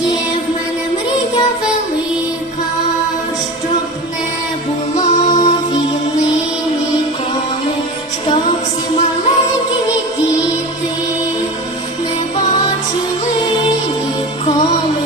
Є в мене мрія велика, щоб не було війни ніколи, щоб всі маленькі діти не бачили ніколи.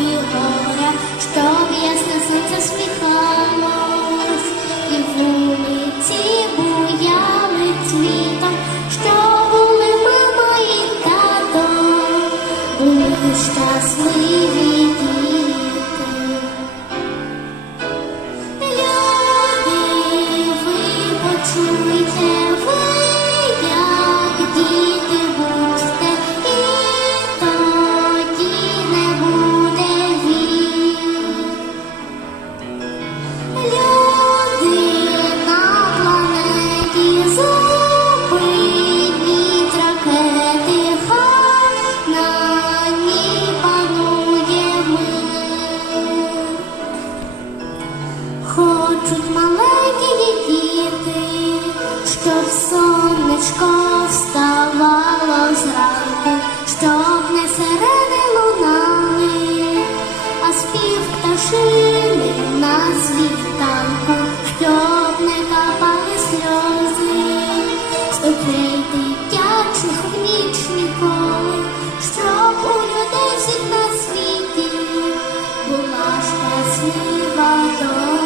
Хочуть маленькі діти, щоб сонечко вставало зранку, щоб не сирени лунали, а спів пташини на світанку, щоб не капали сльози, з дитячих в щоб у людей всіх на світі була щаслива доля.